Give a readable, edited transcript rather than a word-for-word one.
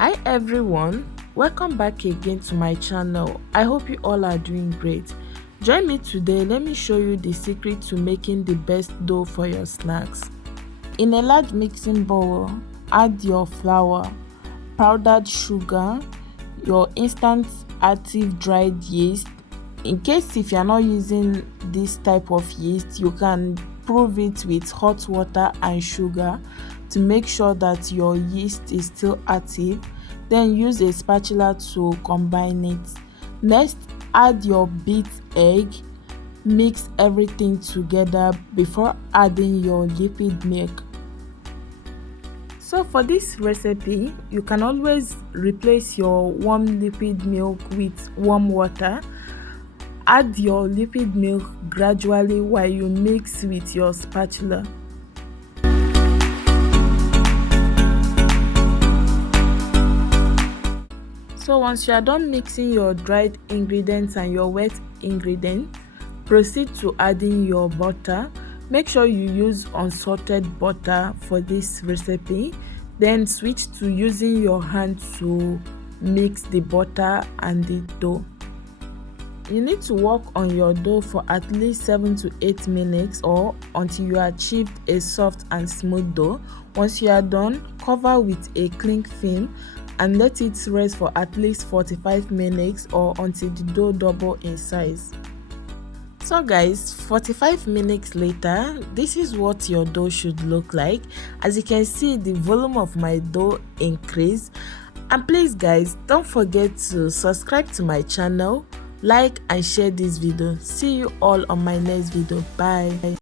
Hi everyone, welcome back again to my channel. I hope you all are doing great. Join me today. Let me show you the secret to making the best dough for your snacks. In a large mixing bowl, add your flour, powdered sugar, your instant active dried yeast. In case if you're not using this type of yeast, you can prove it with hot water and sugar to make sure that your yeast is still active. Then use a spatula to combine it. Next, add your beat egg. Mix everything together before adding your liquid milk. So for this recipe, you can always replace your warm liquid milk with warm water. Add your liquid milk gradually while you mix with your spatula. So once you are done mixing your dried ingredients and your wet ingredients, proceed to adding your butter. Make sure you use unsalted butter for this recipe. Then switch to using your hand to mix the butter and the dough. You need to work on your dough for at least 7 to 8 minutes or until you achieved a soft and smooth dough. Once you are done, cover with a cling film and let it rest for at least 45 minutes or until the dough double in size. So guys, 45 minutes later, this is what your dough should look like. As you can see, the volume of my dough increased. And please guys, don't forget to subscribe to my channel, like and share this video. See you all on my next video. Bye.